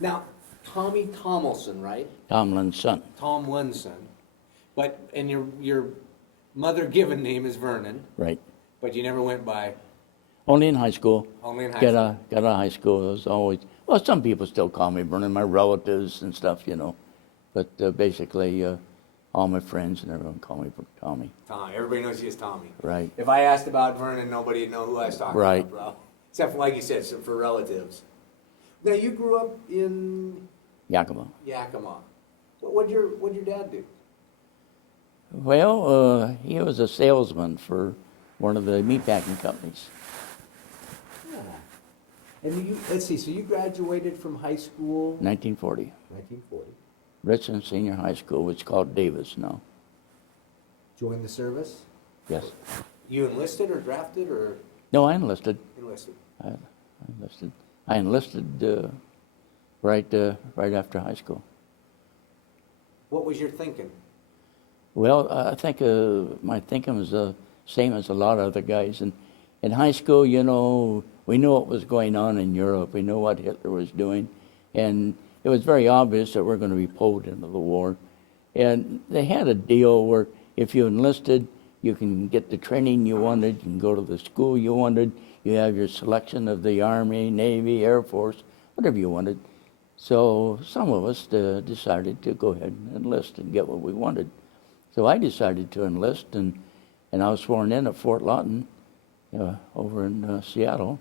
Now, Tommy Tomlinson, right? Tomlinson. Tomlinson. And your mother given name is Vernon, Right. but you never went by Only in high school. only in high Got school. out of high school. It was always, well, some people still call me Vernon, my relatives and stuff, you know. But basically, all my friends and everyone call me Tommy. Tommy. Everybody knows you as Tommy. Right. If I asked about Vernon, nobody would know who I was talking Right. about, bro. Except for, like you said, for relatives. Now, you grew up in Yakima. Yakima. What'd your dad do? Well, he was a salesman for one of the meatpacking companies. Yeah. And let's see, so you graduated from high school? 1940. 1940. Richland Senior High School, which is called Davis now. Joined the service? Yes. You enlisted or drafted or No, I enlisted. enlisted? I enlisted right after high school. What was your thinking? Well, I think my thinking was the same as a lot of other guys. And in high school, you know, we knew what was going on in Europe. We knew what Hitler was doing. And it was very obvious that we're going to be pulled into the war. And they had a deal where if you enlisted, you can get the training you wanted, you can go to the school you wanted, you have your selection of the Army, Navy, Air Force, whatever you wanted. So some of us decided to go ahead and enlist and get what we wanted. So I decided to enlist, and I was sworn in at Fort Lawton over in Seattle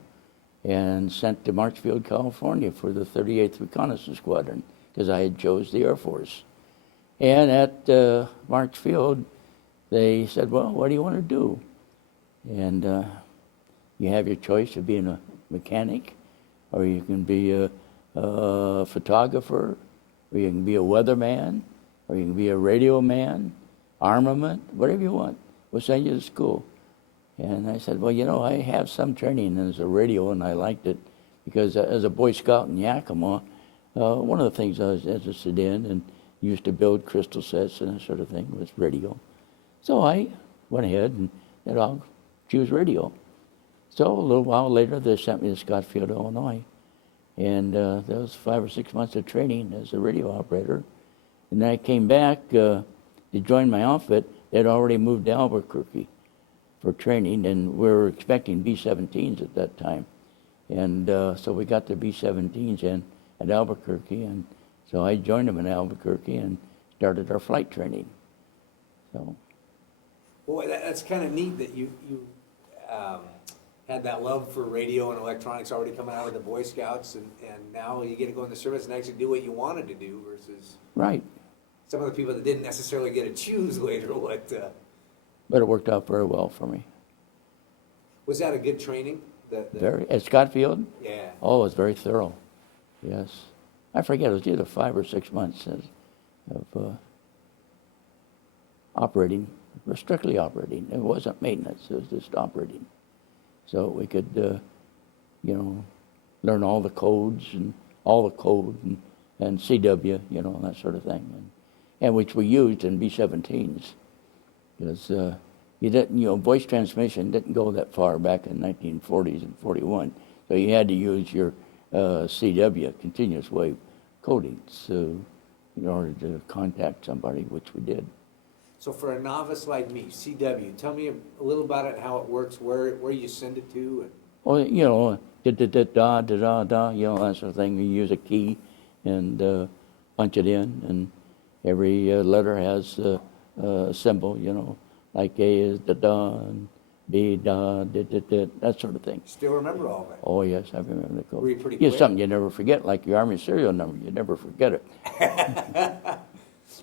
and sent to Marchfield, California for the 38th Reconnaissance Squadron because I had chose the Air Force. And at Marchfield, they said, well, what do you want to do? And you have your choice of being a mechanic, or you can be a photographer, or you can be a weatherman, or you can be a radio man, armament, whatever you want. We'll send you to school. And I said, well, you know, I have some training as a radio, and I liked it because as a Boy Scout in Yakima, one of the things I was interested in and used to build crystal sets and that sort of thing was radio. So I went ahead and said, I'll choose radio. So a little while later, they sent me to Scottsfield, Illinois. And that was 5 or 6 months of training as a radio operator. And then I came back to join my outfit. They'd already moved to Albuquerque for training, and we were expecting B-17s at that time. And so we got the B-17s in at Albuquerque, and so I joined them in Albuquerque and started our flight training. So. Boy, that's kind of neat that you had that love for radio and electronics already coming out of the Boy Scouts, and now you get to go in the service and actually do what you wanted to do versus Right. some of the people that didn't necessarily get to choose later what. But it worked out very well for me. Was that a good training? Very at Scottsfield? Yeah. Oh, it was very thorough. Yes. I forget, it was either 5 or 6 months of operating, strictly operating. It wasn't maintenance, it was just operating. So we could, you know, learn all the codes and all the code and CW, you know, that sort of thing. And which we used in B-17s. Because you didn't, you know, voice transmission didn't go that far back in 1940s and 41. So you had to use your CW, continuous wave coding, so in order to contact somebody, which we did. So for a novice like me, CW, tell me a little about it, how it works, where you send it to. And Well, you know, da-da-da-da, you know, that sort of thing. You use a key and punch it in, and every letter has a symbol, you know, like A is da-da, and B, da, da-da-da, that sort of thing. Still remember all that? Oh, yes, I remember the code. Were you pretty It's quick? something you never forget, like your Army serial number. You never forget it.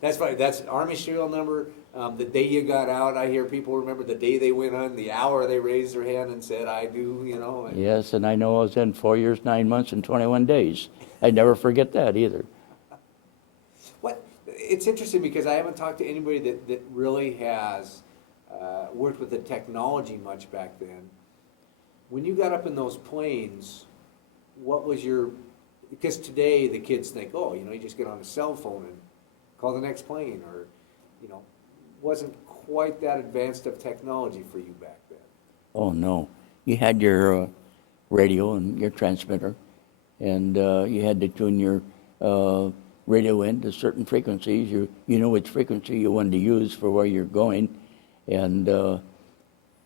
That's right. That's Army serial number. The day you got out, I hear people remember the day they went on, the hour they raised their hand and said, I do, you know. And Yes, and I know I was in 4 years, 9 months, and 21 days. I never forget that either. It's interesting because I haven't talked to anybody that really has worked with the technology much back then. When you got up in those planes, what was your, because today the kids think, oh, you know, you just get on a cell phone and call the next plane, or, you know, wasn't quite that advanced of technology for you back then. Oh, no. You had your radio and your transmitter, and you had to tune your radio into certain frequencies. You know which frequency you wanted to use for where you're going, and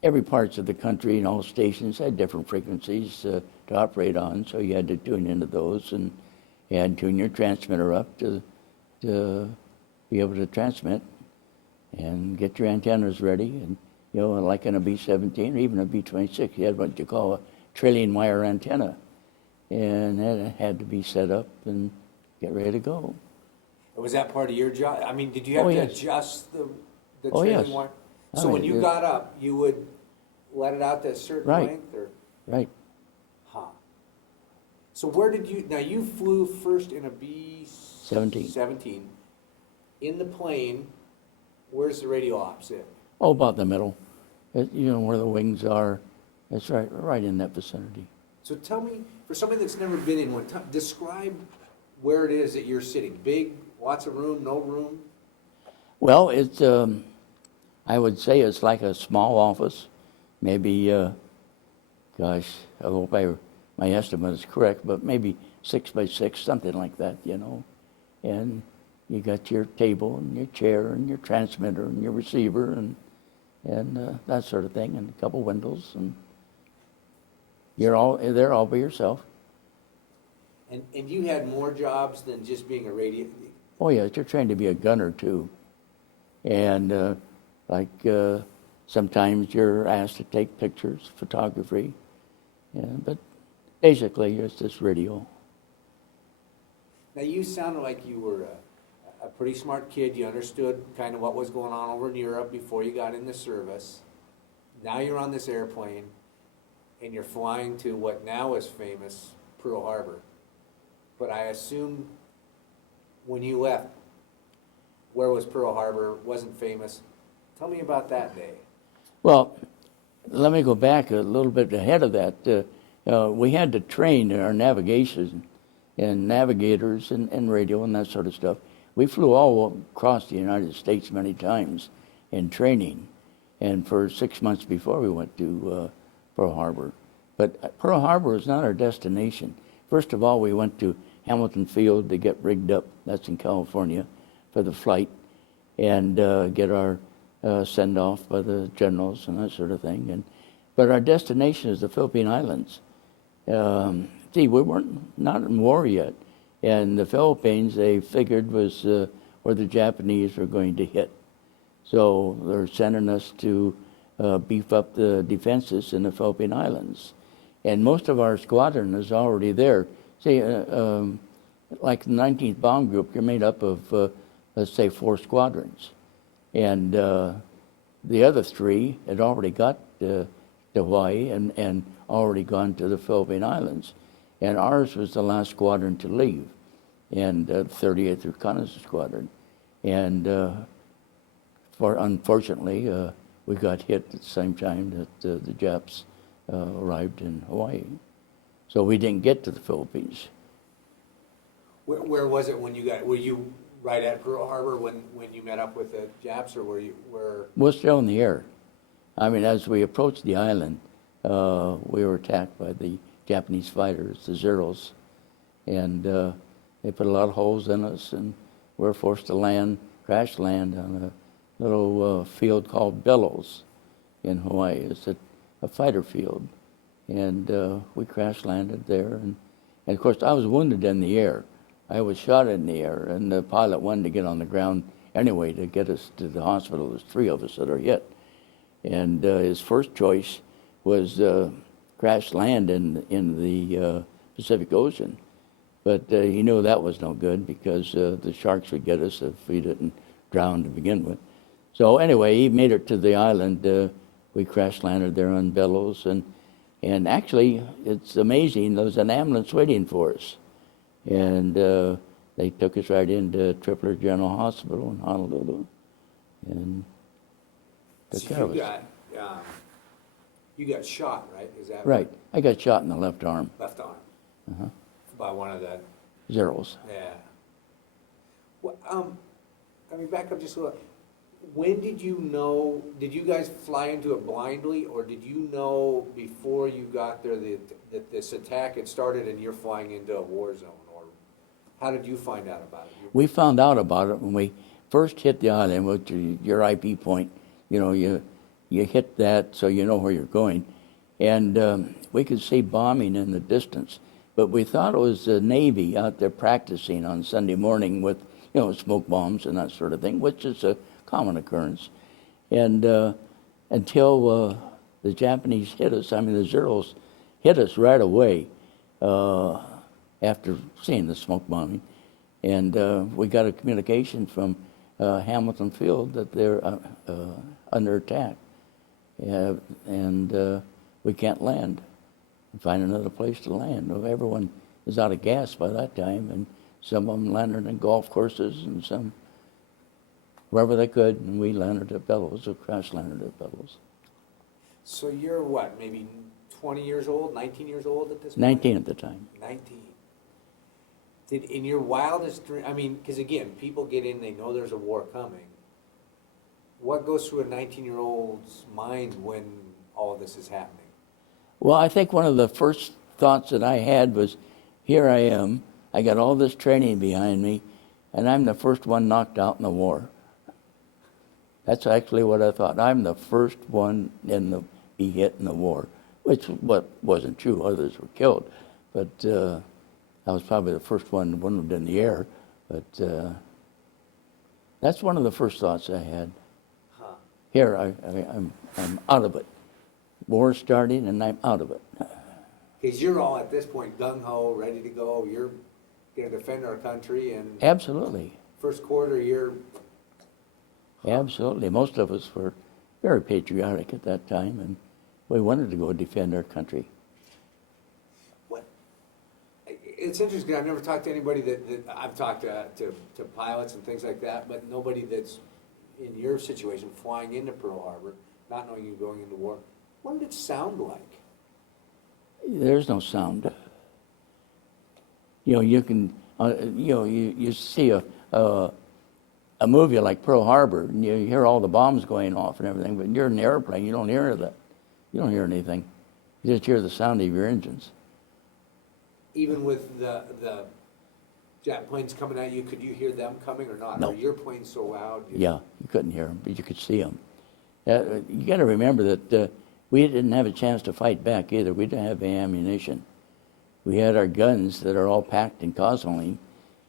every parts of the country and all stations had different frequencies to operate on, so you had to tune into those and tune your transmitter up to be able to transmit and get your antennas ready. And you know, like in a B-17 or even a B-26, you had what you call a trailing wire antenna, and that had to be set up and get ready to go. Was that part of your job? I mean, did you have to yes. adjust the Oh, trailing yes. wire? Oh, So when you yeah. got up, you would let it out to a certain Right. length, or? Right. Huh. So where did you, now you flew first in a Seventeen. 17. In the plane, where's the radio ops at? Oh, about the middle. You know where the wings are. It's right in that vicinity. So tell me, for somebody that's never been in one, describe where it is that you're sitting. Big, lots of room, no room? Well, it's I would say it's like a small office, maybe. Gosh, I hope my estimate is correct, but maybe 6 by 6, something like that, you know. And you got your table and your chair and your transmitter and your receiver and that sort of thing, and a couple windows, and you're all there all by yourself. And you had more jobs than just being a radio? Oh yeah, you're trained to be a gunner too, and sometimes you're asked to take pictures, photography, but basically it's just radio. Now you sounded like you were a pretty smart kid. You understood kind of what was going on over in Europe before you got in the service. Now you're on this airplane, and you're flying to what now is famous, Pearl Harbor. But I assume when you left, where was Pearl Harbor? Wasn't famous. Tell me about that day. Well, let me go back a little bit ahead of that. We had to train our navigation and navigators and radio and that sort of stuff. We flew all across the United States many times in training, and for 6 months before we went to Pearl Harbor. But Pearl Harbor is not our destination. First of all, we went to Hamilton Field to get rigged up, that's in California, for the flight, and get our send-off by the generals and that sort of thing. But our destination is the Philippine Islands. We weren't not in war yet, and the Philippines, they figured, was where the Japanese were going to hit. So they're sending us to beef up the defenses in the Philippine Islands. And most of our squadron is already there. See, like the 19th Bomb Group, you're made up of, let's say, 4 squadrons. And the other 3 had already got to Hawaii and already gone to the Philippine Islands. And ours was the last squadron to leave, and 38th Reconnaissance Squadron. And unfortunately, we got hit at the same time that the Japs arrived in Hawaii. So we didn't get to the Philippines. Where was it when you got? Were you right at Pearl Harbor when you met up with the Japs, or were you where? We're still in the air. I mean, as we approached the island, we were attacked by the Japanese fighters, the Zeros, and they put a lot of holes in us, and we were forced to crash land on a little field called Bellows in Hawaii. It's a fighter field, and we crash landed there, and of course I was wounded in the air. I was shot in the air, and the pilot wanted to get on the ground anyway to get us to the hospital. There's 3 of us that are hit, and his first choice was crash land in the Pacific Ocean, but he knew that was no good because the sharks would get us if we didn't drown to begin with. So anyway, he made it to the island. We crash landed there on Bellows, and actually it's amazing. There was an ambulance waiting for us, and they took us right into Tripler General Hospital in Honolulu, and took care of us. You got shot, right? Is that right? I got shot in the left arm. Left arm. By one of the Zeros. Yeah. Well, I mean, back up just a little. When did you know? Did you guys fly into it blindly, or did you know before you got there that this attack had started and you're flying into a war zone? Or How did you find out about it? We found out about it when we first hit the island, which is your IP point. You know, you hit that so you know where you're going. And we could see bombing in the distance. But we thought it was the Navy out there practicing on Sunday morning with, you know, smoke bombs and that sort of thing, which is a common occurrence. And until the Japanese hit us, I mean, the Zeros hit us right away after seeing the smoke bombing. And we got a communication from Hamilton Field that they're under attack. And we can't land. Find another place to land. Well, everyone is out of gas by that time, and some of them landed in golf courses and some wherever they could, and we landed at Bellows, or crash landed at Bellows. So you're what, maybe 20 years old, 19 years old at this point? 19 at the time. 19. Did, in your wildest dream, I mean, because again, people get in, they know there's a war coming. What goes through a 19-year-old's mind when all of this is happening? Well, I think one of the first thoughts that I had was, here I am, I got all this training behind me, and I'm the first one knocked out in the war. That's actually what I thought. I'm the first one be hit in the war, which wasn't true. Others were killed, but I was probably the first one wounded in the air. But that's one of the first thoughts I had. Huh. Here, I'm out of it. War's starting, and I'm out of it. Because you're all at this point gung-ho, ready to go. You're going to defend our country, and Absolutely. first quarter, you're... Absolutely. Most of us were very patriotic at that time, and we wanted to go defend our country. What? It's interesting. I've never talked to anybody that I've talked to pilots and things like that, but nobody that's in your situation, flying into Pearl Harbor, not knowing you're going into war. What did it sound like? There's no sound. You know, you can, you see a movie like Pearl Harbor, and you hear all the bombs going off and everything, but you're in the airplane, you don't hear that. You don't hear anything. You just hear the sound of your engines. Even with the jet planes coming at you, could you hear them coming or not? No. Are your planes so loud? Yeah, you couldn't hear them, but you could see them. You got to remember that we didn't have a chance to fight back either. We didn't have any ammunition. We had our guns that are all packed in gasoline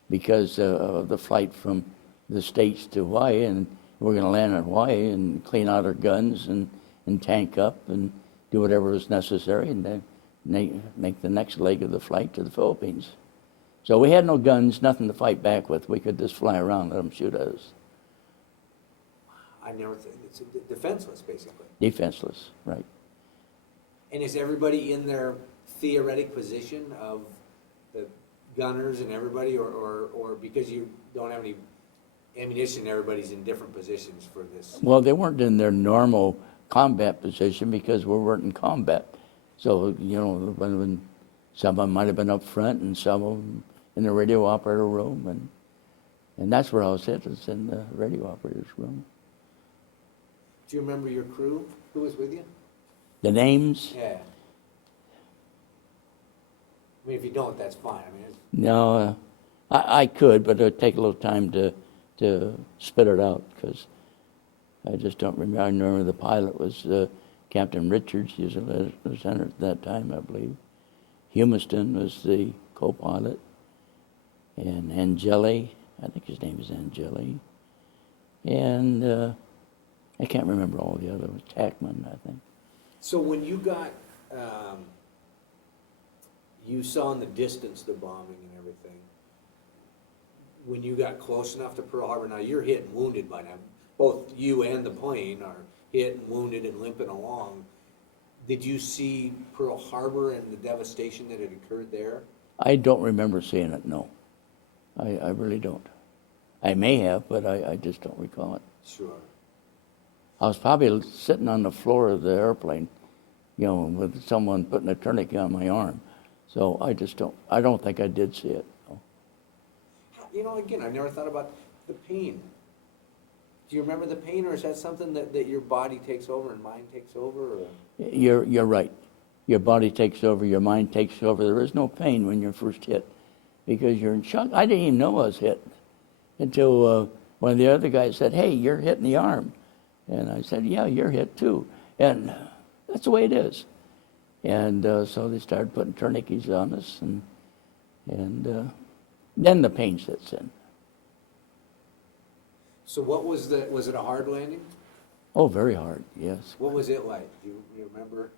because of the flight from the States to Hawaii, and we're going to land in Hawaii and clean out our guns and tank up and do whatever was necessary and then make the next leg of the flight to the Philippines. So we had no guns, nothing to fight back with. We could just fly around and let them shoot at us. I never think it's defenseless, basically. Defenseless, right. And is everybody in their theoretic position of the gunners and everybody, or because you don't have any ammunition, everybody's in different positions for this? Well, they weren't in their normal combat position because we weren't in combat. So, you know, when some of them might have been up front and some of them in the radio operator room, and that's where I was at, was in the radio operator's room. Do you remember your crew? Who was with you? The names? Yeah. I mean, if you don't, that's fine. I mean, No, I could, but it would take a little time to spit it out because I just don't remember. I remember the pilot was Captain Richards. He was a lieutenant at that time, I believe. Humiston was the co-pilot. And Angeli, I think his name is Angeli. And I can't remember all the other ones. Tackman, I think. so when you got, you saw in the distance the bombing and everything. When you got close enough to Pearl Harbor, now you're hit and wounded by now. Both you and the plane are hit and wounded and limping along. Did you see Pearl Harbor and the devastation that had occurred there? I don't remember seeing it, no. I really don't. I may have, but I just don't recall it. Sure. I was probably sitting on the floor of the airplane, you know, with someone putting a tourniquet on my arm. So I don't think I did see it. No. You know, again, I never thought about the pain. Do you remember the pain, or is that something that your body takes over and mind takes over? Or? You're right. Your body takes over, your mind takes over. There is no pain when you're first hit. because you're in shock. I didn't even know I was hit until one of the other guys said, "Hey, you're hit in the arm." And I said, "Yeah, you're hit too." And that's the way it is. And so they started putting tourniquets on us, and then the pain sets in. So what was it a hard landing? Oh, very hard, yes. What was it like? Do you remember?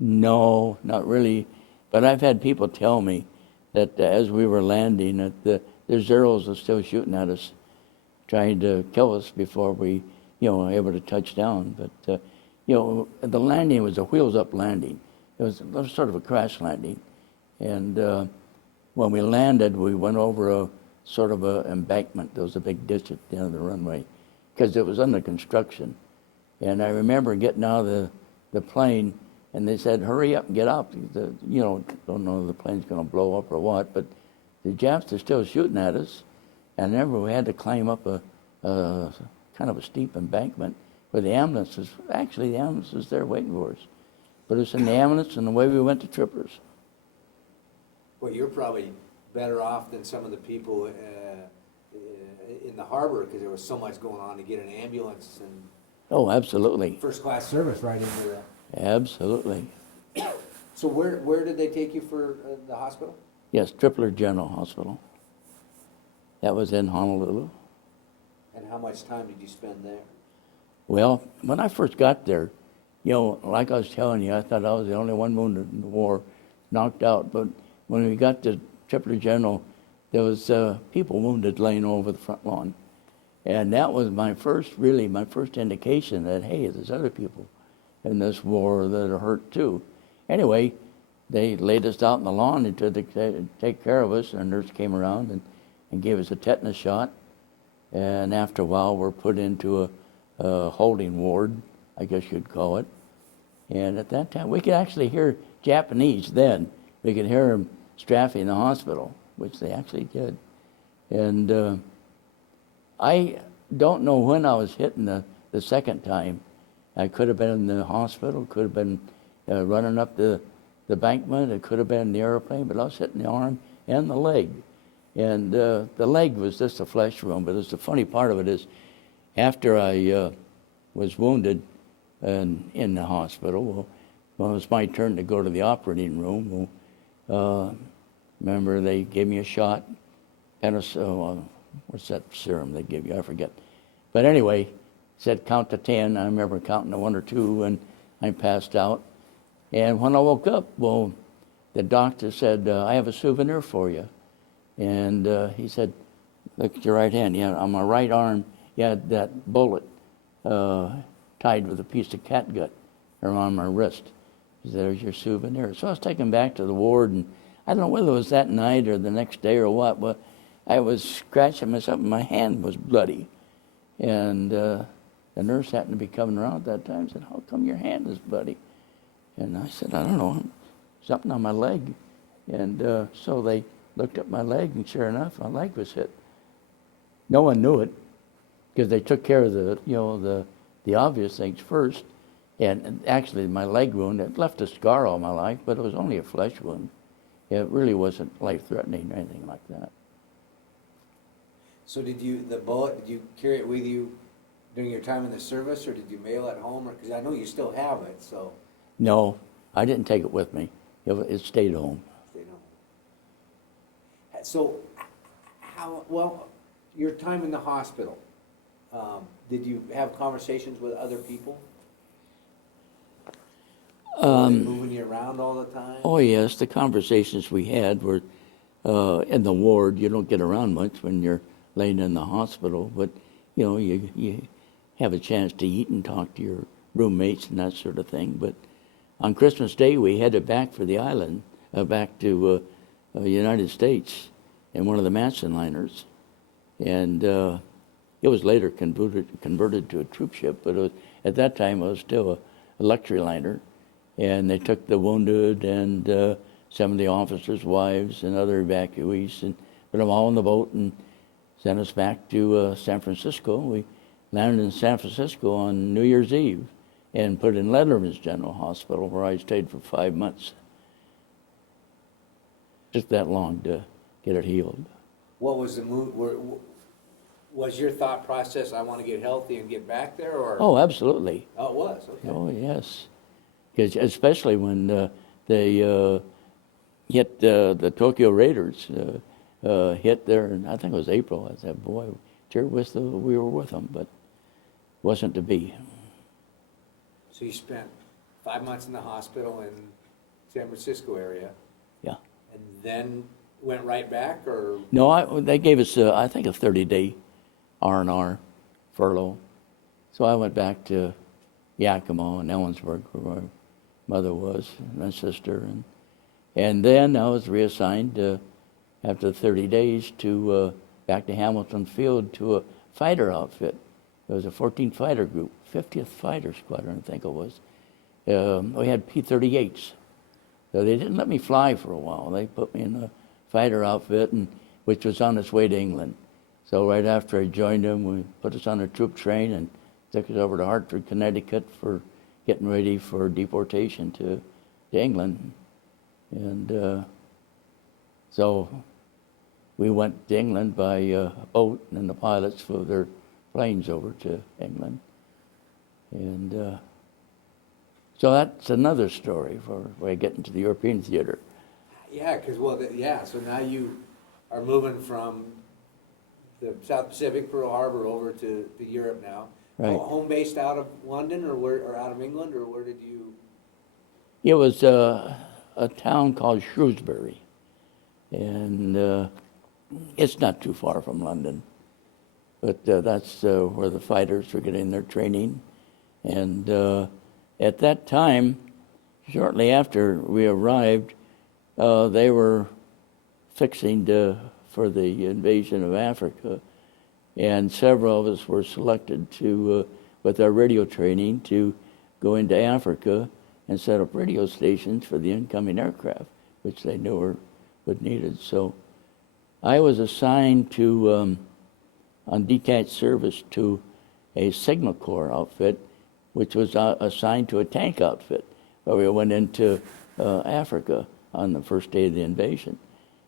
No, not really. But I've had people tell me that as we were landing, that the Zeros were still shooting at us, trying to kill us before we, were able to touch down. But, the landing was a wheels-up landing. It was sort of a crash landing. And when we landed, we went over a sort of a embankment. There was a big ditch at the end of the runway because it was under construction. And I remember getting out of the plane, and they said, "Hurry up and get up." Don't know if the plane's going to blow up or what, but the Japs are still shooting at us. And I remember we had to climb up a kind of a steep embankment where the ambulance was there waiting for us. Put us in the ambulance, and away we went to Trippers. Well, you're probably better off than some of the people in the harbor because there was so much going on to get an ambulance and Oh, absolutely. first class service right into that. Absolutely. So where did they take you for the hospital? Yes, Tripler General Hospital. That was in Honolulu. And how much time did you spend there? Well, when I first got there, like I was telling you, I thought I was the only one wounded in the war, knocked out. But when we got to Tripler General, there was people wounded laying over the front lawn. And that was my first indication that, hey, there's other people in this war that are hurt too. Anyway, they laid us out in the lawn and to take care of us. And a nurse came around and gave us a tetanus shot. And after a while, we're put into a holding ward, I guess you'd call it. And at that time, we could actually hear Japanese then. We could hear them strafing the hospital, which they actually did. And I don't know when I was hitting the second time. I could have been in the hospital, could have been running up the embankment, it could have been in the airplane, but I was hitting the arm and the leg. And the leg was just a flesh wound, but the funny part of it is after I was wounded and in the hospital, when it was my turn to go to the operating room, remember they gave me a shot, what's that serum they give you? I forget. But anyway, said count to 10. I remember counting to 1 or 2, and I passed out. And when I woke up, the doctor said, "I have a souvenir for you." And he said, "Look at your right hand." Yeah, on my right arm, you had that bullet tied with a piece of catgut around my wrist. He said, "There's your souvenir." So I was taken back to the ward, and I don't know whether it was that night or the next day or what, but I was scratching myself, and my hand was bloody. And the nurse happened to be coming around at that time and said, "How come your hand is bloody?" And I said, "I don't know, something on my leg." And so they looked at my leg, and sure enough, my leg was hit. No one knew it because they took care of the obvious things first. And actually, my leg wound, it left a scar all my life, but it was only a flesh wound. It really wasn't life-threatening or anything like that. So did you carry it with you during your time in the service, or did you mail it home? Because I know you still have it, so. No, I didn't take it with me. It stayed home. Stayed home. So, your time in the hospital, did you have conversations with other people? Were they moving you around all the time? Oh, yes. The conversations we had were in the ward. You don't get around much when you're laying in the hospital, but, you have a chance to eat and talk to your roommates and that sort of thing. But on Christmas Day, we headed back for the island, back to the United States in one of the Manson liners. And it was later converted to a troop ship, but at that time it was still a luxury liner. And they took the wounded and some of the officers' wives and other evacuees and put them all on the boat and sent us back to San Francisco. We landed in San Francisco on New Year's Eve and put in Letterman's General Hospital, where I stayed for 5 months. Just that long to get it healed. What was the move, was your thought process, I want to get healthy and get back there, or? Oh, absolutely. Oh, it was, okay. Oh, yes. 'Cause especially when they hit the Tokyo Raiders, hit there, and I think it was April. I said, boy, sure wish we were with them, but wasn't to be. So you spent 5 months in the hospital in San Francisco area, Yeah. and then went right back, or? No, they gave us, I think, a 30-day R&R furlough. So I went back to Yakima and Ellensburg, where my mother was, and my sister. And then I was reassigned after 30 days to back to Hamilton Field to a fighter outfit. It was a 14 fighter group, 50th Fighter Squadron, I think it was. We had P-38s. So they didn't let me fly for a while. They put me in a fighter outfit, which was on its way to England. So right after I joined them, we put us on a troop train and took us over to Hartford, Connecticut for getting ready for deportation to England. And so we went to England by boat, and then the pilots flew their planes over to England. And so that's another story for way getting to the European theater. Yeah, because, so now you are moving from the South Pacific, Pearl Harbor, over to Europe now. Right. Home based out of London, or out of England, or where did you? It was a town called Shrewsbury, and it's not too far from London, but that's where the fighters were getting their training. And at that time, shortly after we arrived, they were fixing for the invasion of Africa, and several of us were selected to, with our radio training, to go into Africa and set up radio stations for the incoming aircraft, which they knew were needed. So I was assigned to, on detached service, to a Signal Corps outfit, which was assigned to a tank outfit, where we went into Africa on the first day of the invasion.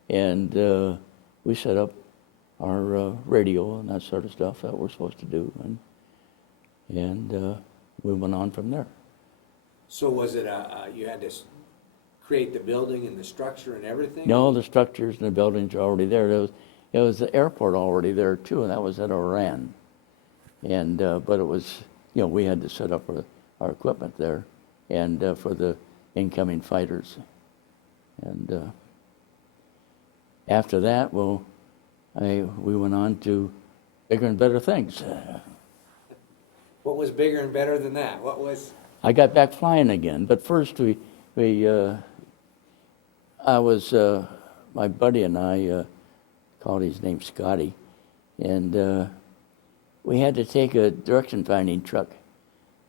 And we set up our radio and that sort of stuff that we're supposed to do. And we went on from there. So was it you had to create the building and the structure and everything? No, the structures and the buildings are already there. It was the airport already there too, and that was at Oran. And but it was, we had to set up our equipment there, and for the incoming fighters. And after that, we went on to bigger and better things. What was bigger and better than that? What was? I got back flying again, but first my buddy and I, called his name Scotty, and we had to take a direction finding truck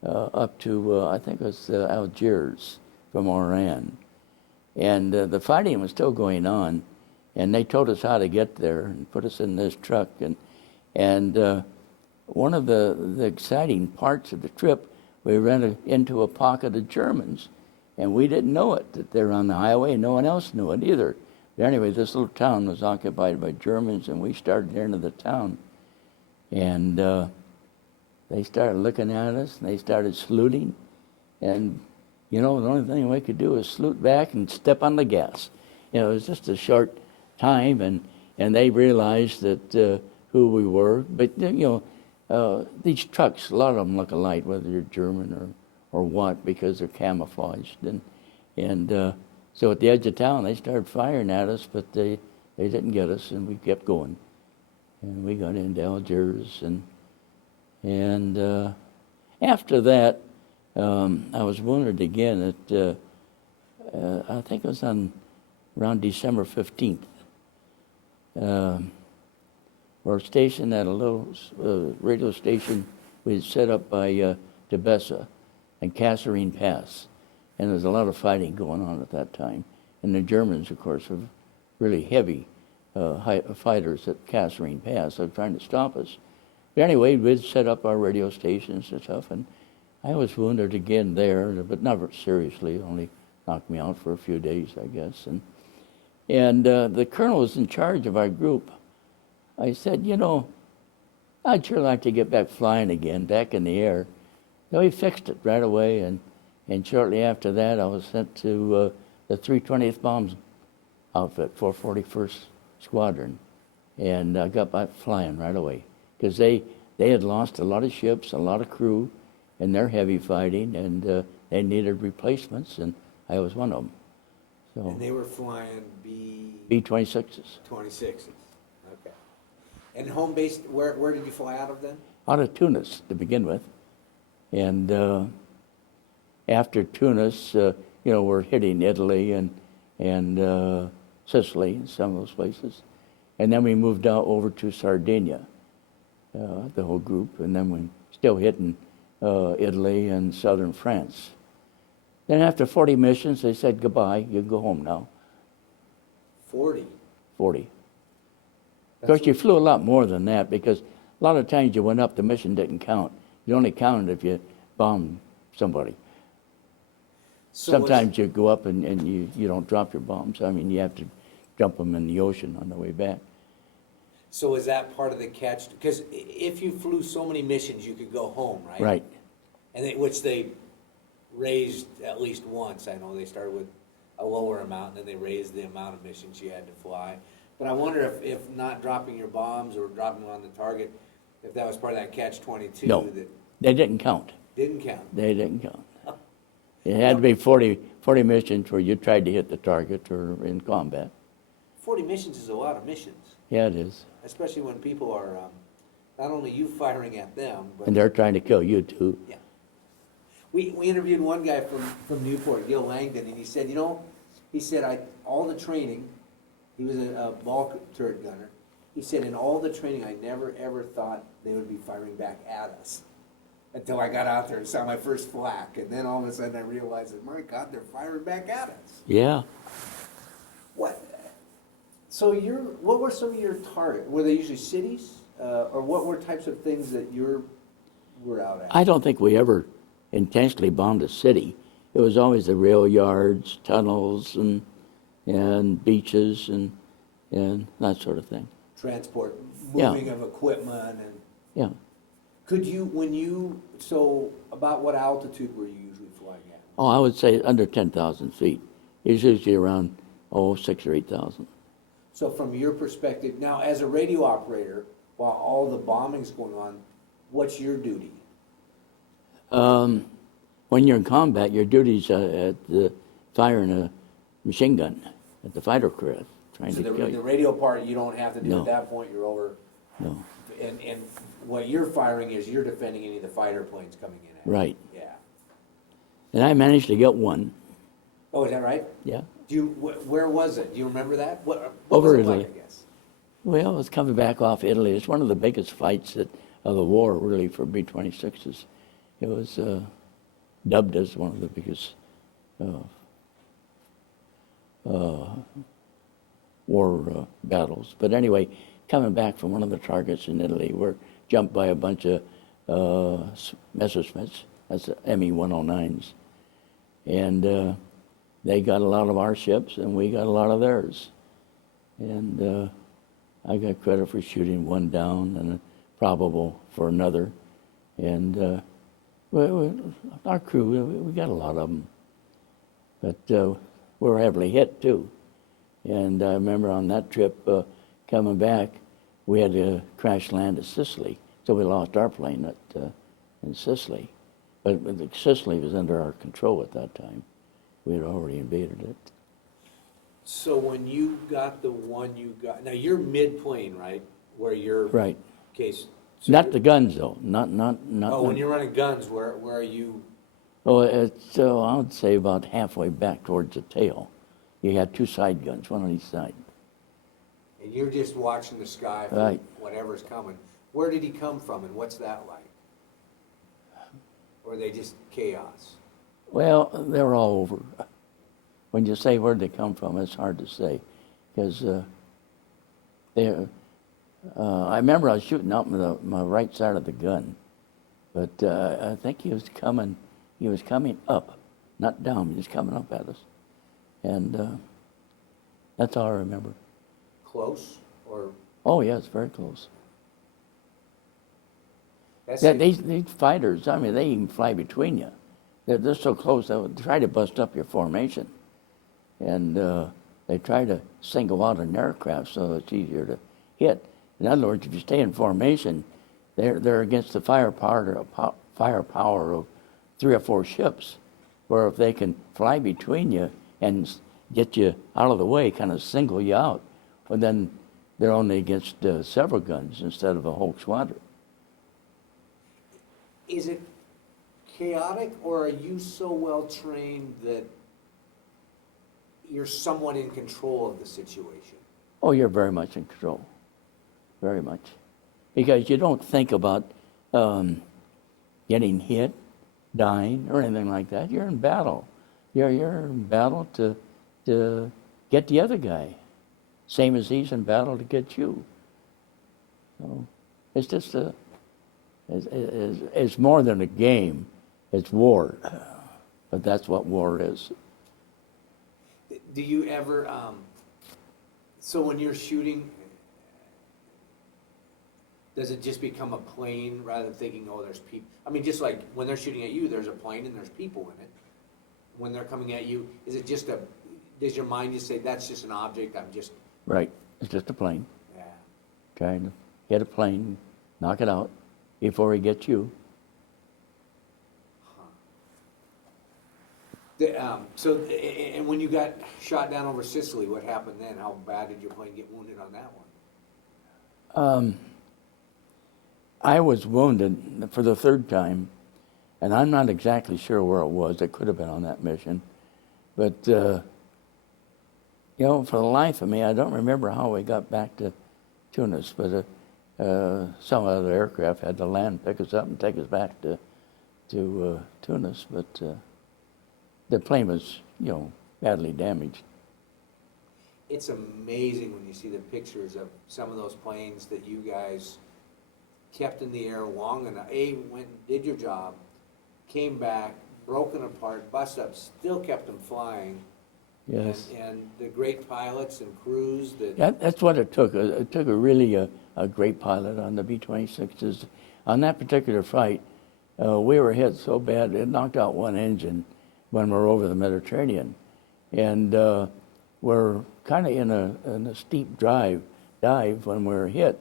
up to, I think it was Algiers from Oran. And the fighting was still going on, and they told us how to get there and put us in this truck. And one of the exciting parts of the trip, we ran into a pocket of Germans, and we didn't know it, that they were on the highway, and no one else knew it either. But anyway, this little town was occupied by Germans, and we started into the town. And they started looking at us, and they started saluting. And, the only thing we could do was salute back and step on the gas. It was just a short time, and they realized that who we were. But, these trucks, a lot of them look alike, whether you're German or what, because they're camouflaged. And so at the edge of town, they started firing at us, but they didn't get us, and we kept going. And we got into Algiers, and after that, I was wounded again at, I think it was around December 15th. We're stationed at a little radio station we had set up by Tebessa and Kasserine Pass. And there was a lot of fighting going on at that time. And the Germans, of course, were really heavy fighters at Kasserine Pass. They were trying to stop us. But anyway, we'd set up our radio stations and stuff. And I was wounded again there, but not seriously. Only knocked me out for a few days, I guess. And the colonel was in charge of our group. I said, you know, I'd sure like to get back flying again, back in the air. So he fixed it right away, and shortly after that, I was sent to the 320th Bomb Outfit, 441st Squadron, and I got back flying right away because they had lost a lot of ships, a lot of crew, in their heavy fighting, and they needed replacements, and I was one of them. So And they were flying B-26s. 26s. Okay. And home base, where did you fly out of then? Out of Tunis to begin with, and after Tunis, you know, we're hitting Italy and Sicily and some of those places, and then we moved out over to Sardinia, the whole group, and then we still hitting Italy and southern France. Then after 40 missions, they said goodbye. You can go home now. 40. 40. Of course, you flew a lot more than that because a lot of times you went up, the mission didn't count. You only counted if you bombed somebody. So Sometimes you go up and you don't drop your bombs. I mean, you have to dump them in the ocean on the way back. So is that part of the catch? Because if you flew so many missions, you could go home, right? Right. And which they raised at least once. I know they started with a lower amount, and then they raised the amount of missions you had to fly. But I wonder if not dropping your bombs or dropping them on the target, if that was part of that catch-22 No, that they didn't count. didn't count. They didn't count. It had to be 40 missions where you tried to hit the target or in combat. 40 missions is a lot of missions, Yeah, it is. especially when people are not only you firing at them, but And they're trying to kill you too. yeah. We interviewed one guy from Newport, Gil Langdon, and he said, you know, all the training, he was a ball turret gunner. He said, in all the training, I never ever thought they would be firing back at us until I got out there and saw my first flak. And then all of a sudden I realized that, my God, they're firing back at us. Yeah. So what were some of your targets? Were they usually cities? Or what were types of things that you were out at? I don't think we ever intentionally bombed a city. It was always the rail yards, tunnels, and beaches, and that sort of thing. Transport, Yeah. moving of equipment, and Yeah. could you, so about what altitude were you usually flying at? Oh, I would say under 10,000 feet. It's usually around, 6,000 or 8,000. So from your perspective, now as a radio operator, while all the bombing's going on, what's your duty? When you're in combat, your duty's at the firing a machine gun at the fighter craft, trying So to the kill you. radio part, you don't have to do No. at that point, you're over, No. and what you're firing is you're defending any of the fighter planes coming in at you. Right. Yeah. And I managed to get one. Oh, is that right? Yeah. Where was it? Do you remember that? What Over was it like, Italy. I guess? Well, it was coming back off Italy. It's one of the biggest fights of the war, really, for B-26s. It was dubbed as one of the biggest war battles. But anyway, coming back from one of the targets in Italy, we're jumped by a bunch of Messerschmitts, that's ME-109s. And they got a lot of our ships, and we got a lot of theirs. And I got credit for shooting one down and probable for another. And our crew, we got a lot of them. But we were heavily hit, too. And I remember on that trip coming back, we had to crash land at Sicily. So we lost our plane in Sicily. But Sicily was under our control at that time. We had already invaded it. So when you got the one you got, now you're mid-plane, right? Where you're... Right. Case. Not the guns, though. Not. Oh, when you're running guns, where are you? Oh, it's I would say about halfway back towards the tail. You had two side guns, one on each side. And you're just watching the sky for Right. whatever's coming. Where did he come from, and what's that like? Or are they just chaos? Well, they're all over. When you say where'd they come from, it's hard to say, because I remember I was shooting out my right side of the gun, but I think he was coming up, not down. He was coming up at us, and That's all I remember. Close or Oh, yes, very close. that's Yeah, these fighters, I mean, they can fly between you. They're so close, they would try to bust up your formation. And they try to single out an aircraft so it's easier to hit. In other words, if you stay in formation, they're against the firepower of 3 or 4 ships, where if they can fly between you and get you out of the way, kind of single you out, well, then they're only against several guns instead of a whole squadron. Is it chaotic, or are you so well trained that you're somewhat in control of the situation? Oh, you're very much in control, very much, because you don't think about getting hit, dying, or anything like that. You're in battle. You're in battle to get the other guy, same as he's in battle to get you. So it's just it's more than a game. It's war, but that's what war is. Do you ever, so when you're shooting, does it just become a plane rather than thinking, oh, there's people? I mean, just like when they're shooting at you, there's a plane and there's people in it. When they're coming at you, is it just does your mind just say, that's just an object, I'm just... Right, it's just a plane. Yeah. Trying to hit a plane, knock it out before he gets you. And when you got shot down over Sicily, what happened then? How bad did your plane get wounded on that one? I was wounded for the 3rd time, and I'm not exactly sure where it was. It could have been on that mission. But, for the life of me, I don't remember how we got back to Tunis, but some other aircraft had to land, pick us up, and take us back to Tunis. But the plane was, badly damaged. It's amazing when you see the pictures of some of those planes that you guys kept in the air long enough. Went and did your job, came back, broken apart, bust up, still kept them flying. Yes. And the great pilots and crews that... That's what it took. It took a great pilot on the B-26s. On that particular flight, we were hit so bad, it knocked out one engine when we're over the Mediterranean. And we're kind of in a steep dive when we were hit.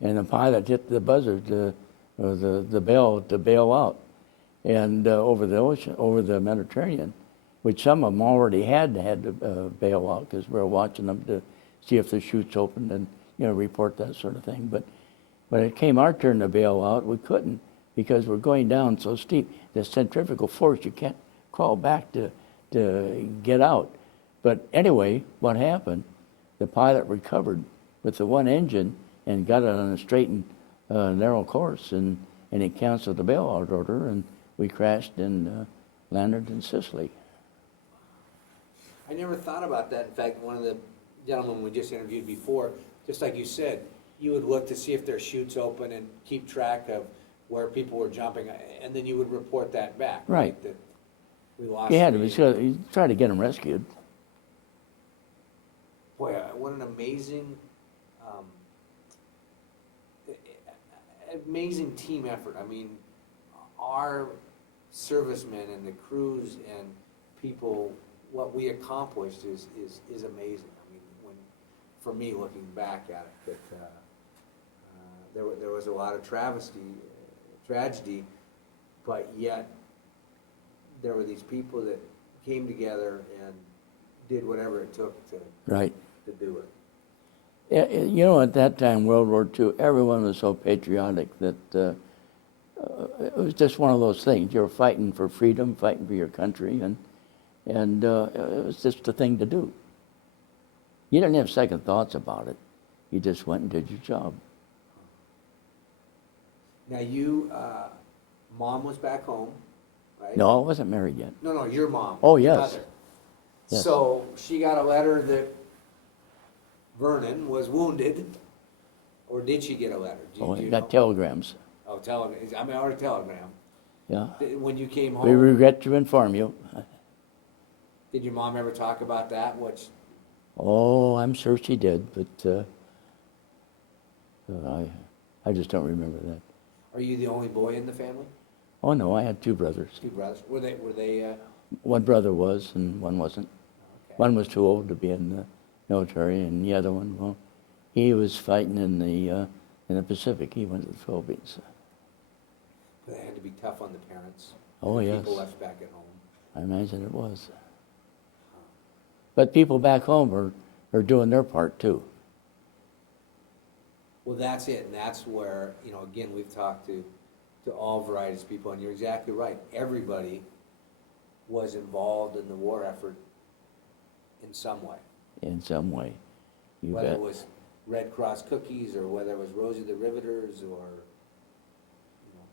And the pilot hit the buzzer, the bell to bail out. And over the ocean, over the Mediterranean, which some of them already had to bail out because we were watching them to see if the chutes opened and report that sort of thing. But when it came our turn to bail out, we couldn't because we're going down so steep. The centrifugal force, you can't crawl back to get out. But anyway, what happened? The pilot recovered with the one engine and got it on a straight and narrow course, and he canceled the bailout order, and we crashed and landed in Sicily. I never thought about that. In fact, one of the gentlemen we just interviewed before, just like you said, you would look to see if their chutes open and keep track of where people were jumping, and then you would report that back. Right. That we lost. Yeah, he tried to get them rescued. Boy, what an amazing, amazing team effort. I mean, our servicemen and the crews and people, what we accomplished is amazing. I mean, for me, looking back at it, that there was a lot of tragedy, but yet there were these people that came together and did whatever it took to do it. Yeah, at that time, World War II, everyone was so patriotic that it was just one of those things. You were fighting for freedom, fighting for your country, and it was just a thing to do. You didn't have second thoughts about it. You just went and did your job. Now Mom was back home, right? No, I wasn't married yet. No, your mom. Oh, your yes. mother. Yes. So she got a letter that Vernon was wounded, or did she get a letter? I got telegrams. Oh, telegram. I mean, or a telegram. Yeah. When you came home. We regret to inform you. Did your mom ever talk about that? Oh, I'm sure she did, but I just don't remember that. Are you the only boy in the family? Oh no, I had two brothers. Two brothers? Were they, One brother was, and one wasn't. okay. One was too old to be in the military, and the other one, well, he was fighting in the Pacific. He went to the Philippines. They had to be tough on the parents. Oh the yes, People left back at home. I imagine it was. But people back home are doing their part too. Well, that's it, and that's where, again, we've talked to all varieties of people, and you're exactly right. Everybody was involved in the war effort in some way. In some way, you Whether bet. it was Red Cross cookies, or whether it was Rosie the Riveters, or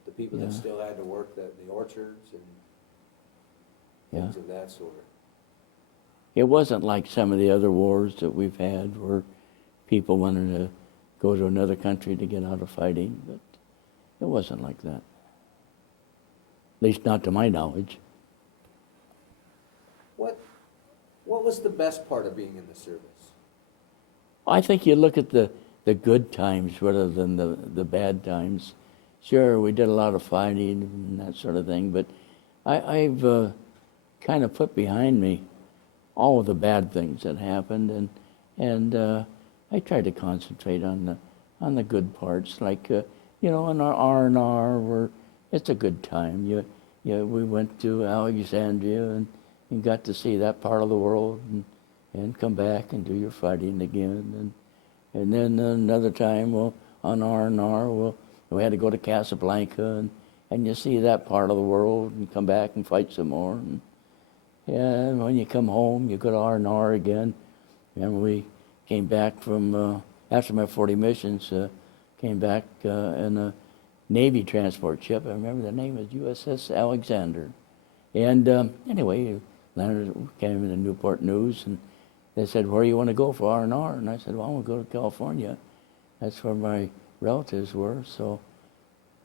the people that Yeah. still had to work the orchards and Yeah. things of that sort. It wasn't like some of the other wars that we've had where people wanted to go to another country to get out of fighting, but it wasn't like that. At least not to my knowledge. What was the best part of being in the service? I think you look at the good times rather than the bad times. Sure, we did a lot of fighting and that sort of thing, but I've kind of put behind me all of the bad things that happened, and I tried to concentrate on the good parts, like in our R&R, where it's a good time. We went to Alexandria and got to see that part of the world, and come back and do your fighting again, and then another time, on R&R, we had to go to Casablanca, and you see that part of the world, and come back and fight some more. And when you come home, you go to R&R again. And we came back from, after my 40 missions, came back in a Navy transport ship. I remember the name was USS Alexander. And anyway, landed, came in the Newport News, and they said, "Where do you want to go for R&R?" And I said, "Well, I want to go to California." That's where my relatives were. So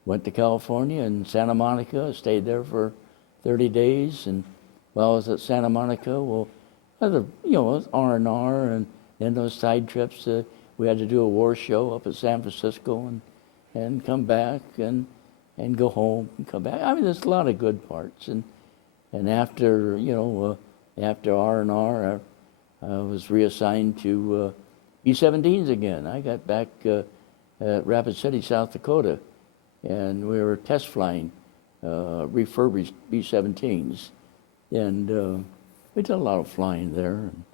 went to California and Santa Monica, stayed there for 30 days. And while I was at Santa Monica, other, R&R, and then those side trips, we had to do a war show up at San Francisco and come back and go home and come back. I mean, there's a lot of good parts. And after, after R&R, I was reassigned to B-17s again. I got back at Rapid City, South Dakota, and we were test flying refurbished B-17s. And we did a lot of flying there. And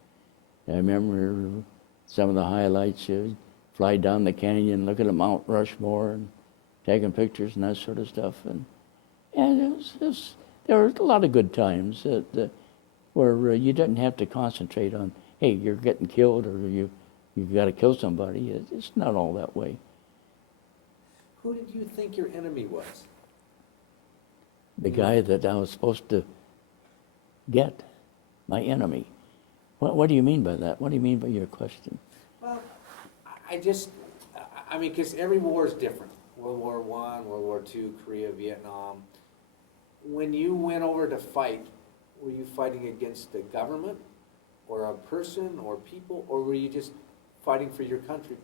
I remember some of the highlights. Fly down the canyon, looking at Mount Rushmore, and taking pictures and that sort of stuff. And there were a lot of good times where you didn't have to concentrate on, hey, you're getting killed, or you got to kill somebody. It's not all that way. Who did you think your enemy was? The guy that I was supposed to get, my enemy. What do you mean by that? What do you mean by your question? Well, I mean, because every war is different. World War I, World War II, Korea, Vietnam. When you went over to fight, were you fighting against the government, or a person, or people, or were you just fighting for your country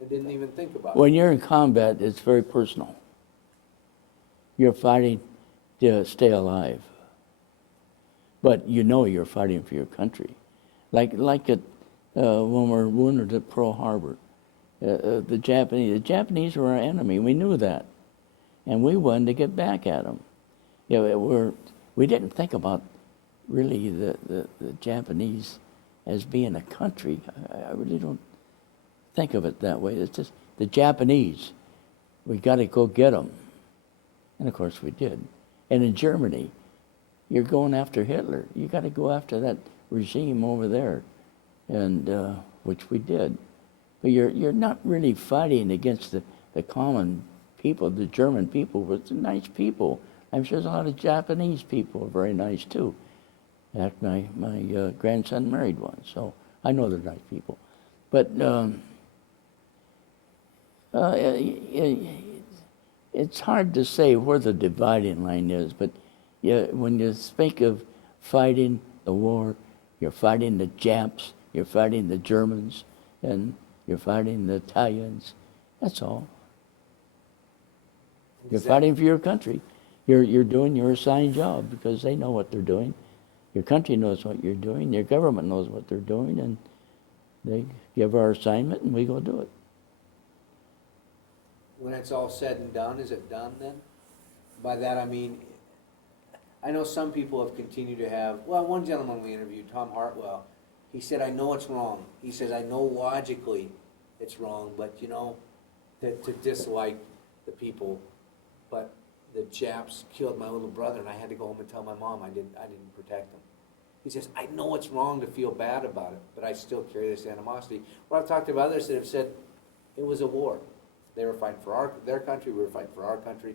and didn't even think about When it? you're in combat, it's very personal. You're fighting to stay alive. But you're fighting for your country. Like at, when we're wounded at Pearl Harbor, the Japanese were our enemy. We knew that. And we wanted to get back at them. We didn't think about really the Japanese as being a country. I really don't think of it that way. It's just the Japanese. We got to go get them. And of course we did. And in Germany, you're going after Hitler. You got to go after that regime over there, and which we did. But you're not really fighting against the common people, the German people. But they're nice people. I'm sure there's a lot of Japanese people who are very nice too. In fact, my grandson married one, so I know they're nice people. But it's hard to say where the dividing line is. But when you speak of fighting the war, you're fighting the Japs You're fighting the Germans, and you're fighting the Italians. That's all. You're fighting for your country. You're doing your assigned job because they know what they're doing. Your country knows what you're doing. Your government knows what they're doing, and they give our assignment, and we go do it. When it's all said and done, is it done then? By that I mean, I know some people have continued to have, well, one gentleman we interviewed, Tom Hartwell, he said, I know it's wrong. He says, I know logically it's wrong, but you know, to dislike the people, but the Japs killed my little brother and I had to go home and tell my mom I didn't protect him. He says, I know it's wrong to feel bad about it, but I still carry this animosity. Well, I've talked to others that have said it was a war. They were fighting for their country, we were fighting for our country,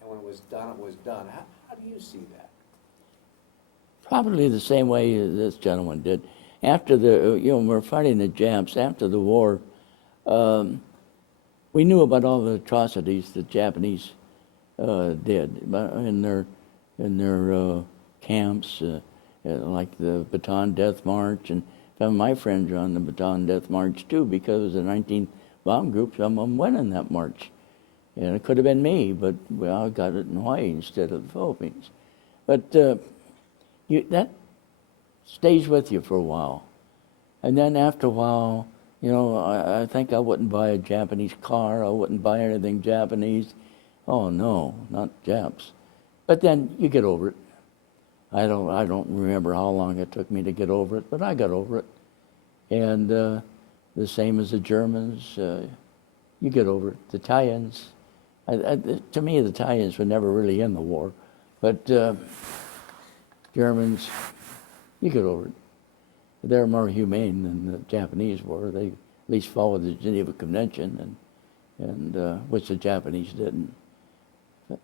and when it was done, it was done. How do you see that? Probably the same way this gentleman did. After when we're fighting the Japs, after the war, we knew about all the atrocities the Japanese did in their camps, like the Bataan Death March, and some of my friends are on the Bataan Death March too, because the 19 bomb group, some of them went in that march. And it could have been me, but well, I got it in Hawaii instead of the Philippines. But that stays with you for a while. And then after a while, I think I wouldn't buy a Japanese car. I wouldn't buy anything Japanese. Oh no, not Japs. But then you get over it. I don't remember how long it took me to get over it, but I got over it. And the same as the Germans, you get over it. The Italians, to me, the Italians were never really in the war, but Germans, you get over it. They're more humane than the Japanese were. They at least followed the Geneva Convention, and which the Japanese didn't. But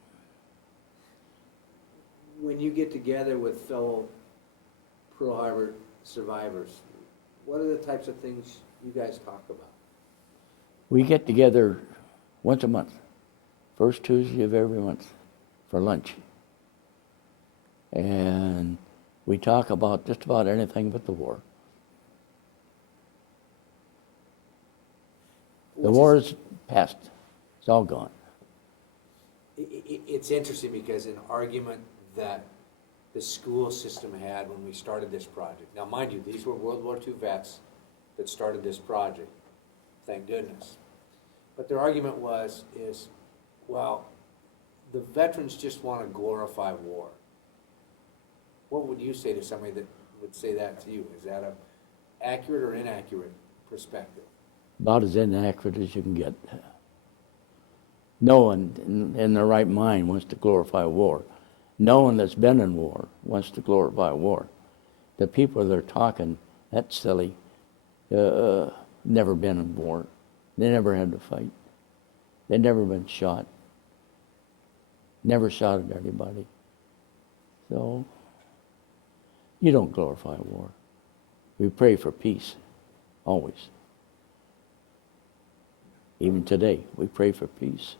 when you get together with fellow Pearl Harbor survivors, what are the types of things you guys talk about? We get together once a month, first Tuesday of every month, for lunch. And we talk about just about anything but the war. The war is past. It's all gone. It's interesting because an argument that the school system had when we started this project. Now, mind you, these were World War II vets that started this project. Thank goodness. But their argument is, well, the veterans just want to glorify war. What would you say to somebody that would say that to you? Is that an accurate or inaccurate perspective? About as inaccurate as you can get. No one in their right mind wants to glorify war. No one that's been in war wants to glorify war. The people that are talking, that's silly, never been in war. They never had to fight. They've never been shot. Never shot at anybody. So, you don't glorify war. We pray for peace, always. Even today, we pray for peace.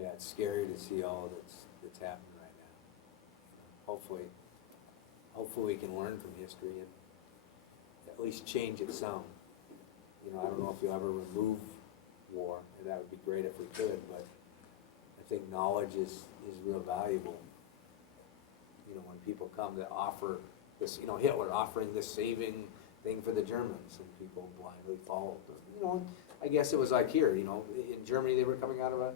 Yeah, it's scary to see all that's happening right now. Hopefully we can learn from history and at least change it some. I don't know if you'll ever remove war, and that would be great if we could, but I think knowledge is real valuable. When people come to offer this, Hitler offering this saving thing for the Germans, and people blindly followed. I guess it was like here, in Germany they were coming out of a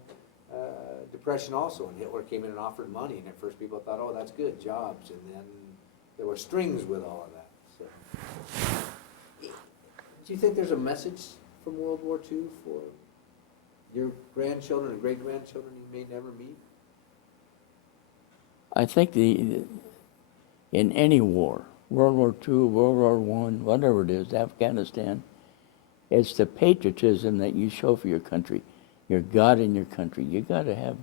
depression also, and Hitler came in and offered money, and at first people thought, oh, that's good, jobs, and then there were strings with all of that. So, do you think there's a message from World War II for your grandchildren and great-grandchildren you may never meet? I think in any war, World War II, World War I, whatever it is, Afghanistan, it's the patriotism that you show for your country, your God in your country. You got to have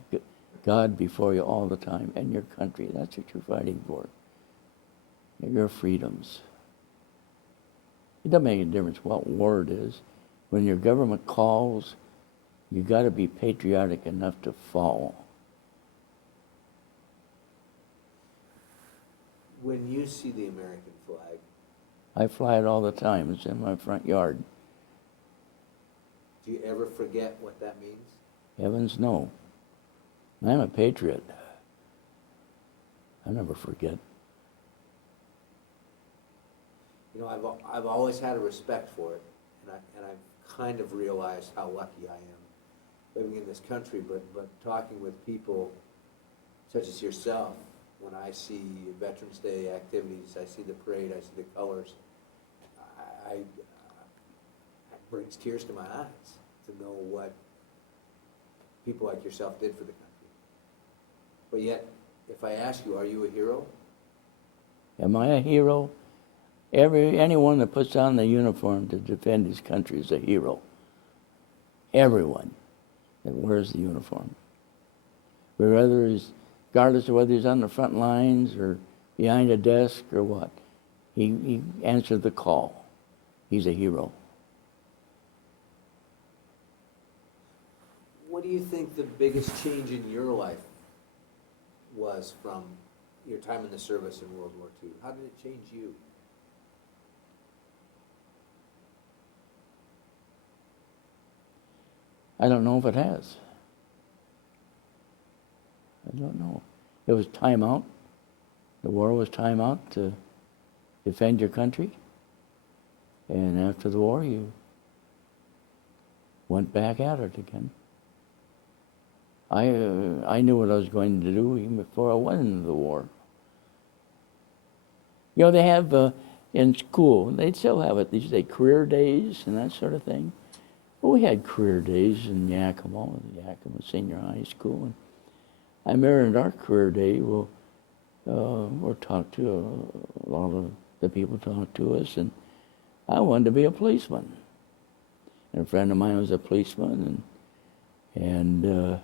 God before you all the time and your country. That's what you're fighting for. Your freedoms. It doesn't make a difference what war it is. When your government calls, you got to be patriotic enough to follow. When you see the American flag. I fly it all the time. It's in my front yard. Do you ever forget what that means? Heavens, no. I'm a patriot. I never forget. You know, I've always had a respect for it, and I've kind of realized how lucky I am living in this country, but talking with people such as yourself, when I see Veterans Day activities, I see the parade, I see the colors, it brings tears to my eyes to know what people like yourself did for the country. But yet, if I ask you, are you a hero? Am I a hero? Anyone that puts on the uniform to defend his country is a hero. Everyone that wears the uniform. Regardless of whether he's on the front lines or behind a desk or what, he answered the call. He's a hero. What do you think the biggest change in your life was from your time in the service in World War II? How did it change you? I don't know if it has. I don't know. It was time out. The war was time out to defend your country. And after the war, you went back at it again. I knew what I was going to do even before I went into the war. You know, they have in school, they still have it these days, career days and that sort of thing. Well, we had career days in Yakima Senior High School. And I remember at our career day, we'll talk to a lot of the people talk to us, and I wanted to be a policeman. And a friend of mine was a policeman, and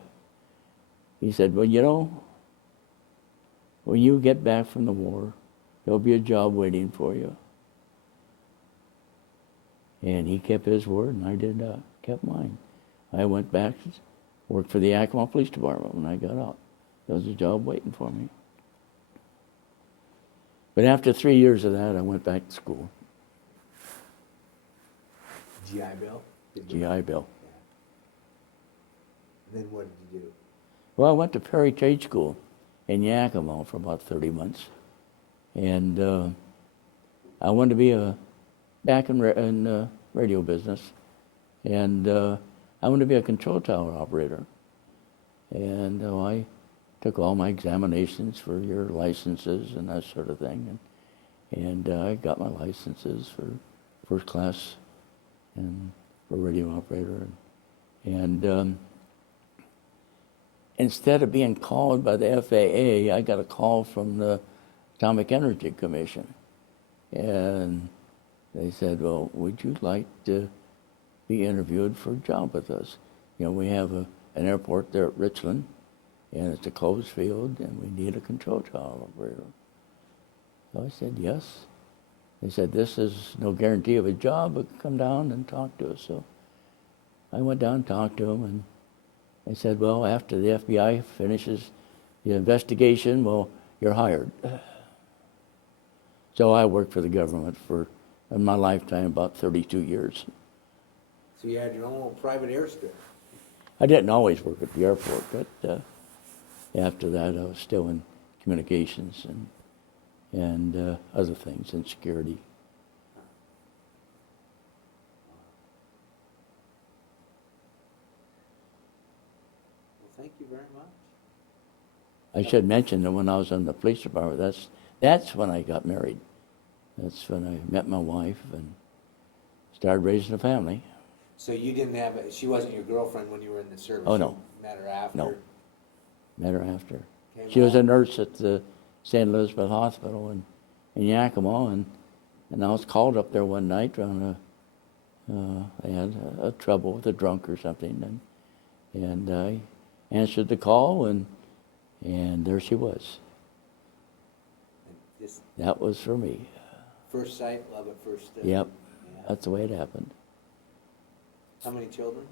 he said, well, you know, when you get back from the war, there'll be a job waiting for you. And he kept his word, and I kept mine. I went back, worked for the Yakima Police Department when I got out. There was a job waiting for me. But after 3 years of that, I went back to school. GI Bill? GI Bill. Yeah. And then what did you do? Well, I went to Perry Trade School in Yakima for about 30 months. And I wanted to be back in radio business. And I wanted to be a control tower operator. And I took all my examinations for your licenses and that sort of thing. And I got my licenses for first class and for radio operator. And instead of being called by the FAA, I got a call from the Atomic Energy Commission. And they said, well, would you like to be interviewed for a job with us? You know, we have an airport there at Richland, and it's a closed field, and we need a control tower operator. So I said, yes. They said, this is no guarantee of a job, but come down and talk to us. So I went down and talked to them, and they said, well, after the FBI finishes the investigation, well, you're hired. So I worked for the government in my lifetime, about 32 years. So you had your own little private airstrip. I didn't always work at the airport, but after that I was still in communications and other things, in security. Well, thank you very much. I should mention that when I was in the police department, that's when I got married. That's when I met my wife and started raising a family. So you didn't she wasn't your girlfriend when you were in the service? Oh, no. You met her after? No. Met her after. Came She was a home? nurse at the St. Elizabeth Hospital in Yakima, and I was called up there one night around they had a trouble with a drunk or something, and I answered the call, and there she was. And just That was for me. first sight, love at first step. Yep, Yeah. that's the way it happened. How many children?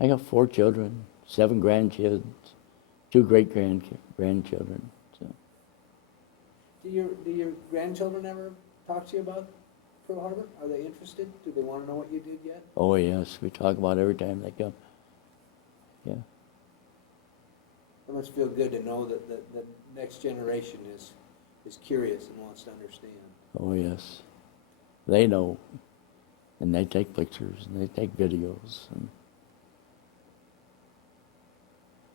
I got 4 children, 7 grandkids, 2 great-grandchildren. So. Do your grandchildren ever talk to you about Pearl Harbor? Are they interested? Do they want to know what you did yet? Oh, yes, we talk about it every time they come. Yeah. It must feel good to know that the next generation is curious and wants to understand. Oh, yes. They know. And they take pictures and they take videos. And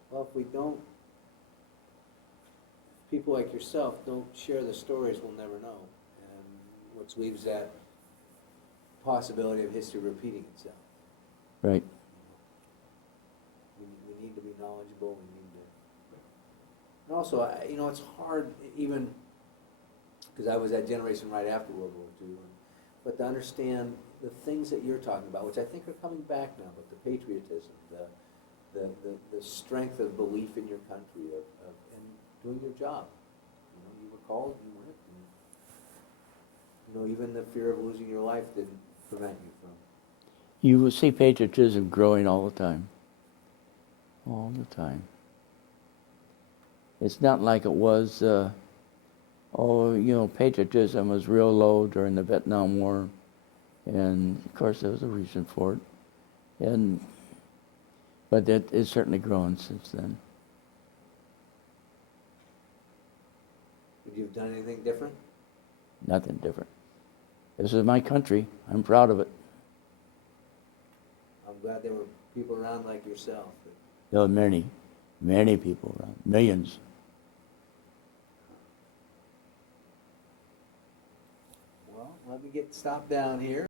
Well, if we don't, if people like yourself don't share the stories, we'll never know. And which leaves that possibility of history repeating itself. right. We need to be knowledgeable. We need to. And also, it's hard even because I was that generation right after World War II, but to understand the things that you're talking about, which I think are coming back now, but the patriotism, the strength of belief in your country, and doing your job. You were called, you went, and even the fear of losing your life didn't prevent you from. You will see patriotism growing all the time. All the time. It's not like it was, patriotism was real low during the Vietnam War. And, of course, there was a reason for it. But it's certainly grown since then. Would you have done anything different? Nothing different. This is my country. I'm proud of it. I'm glad there were people around like yourself. There were many, many people around. Millions. Well, let me get stopped down here.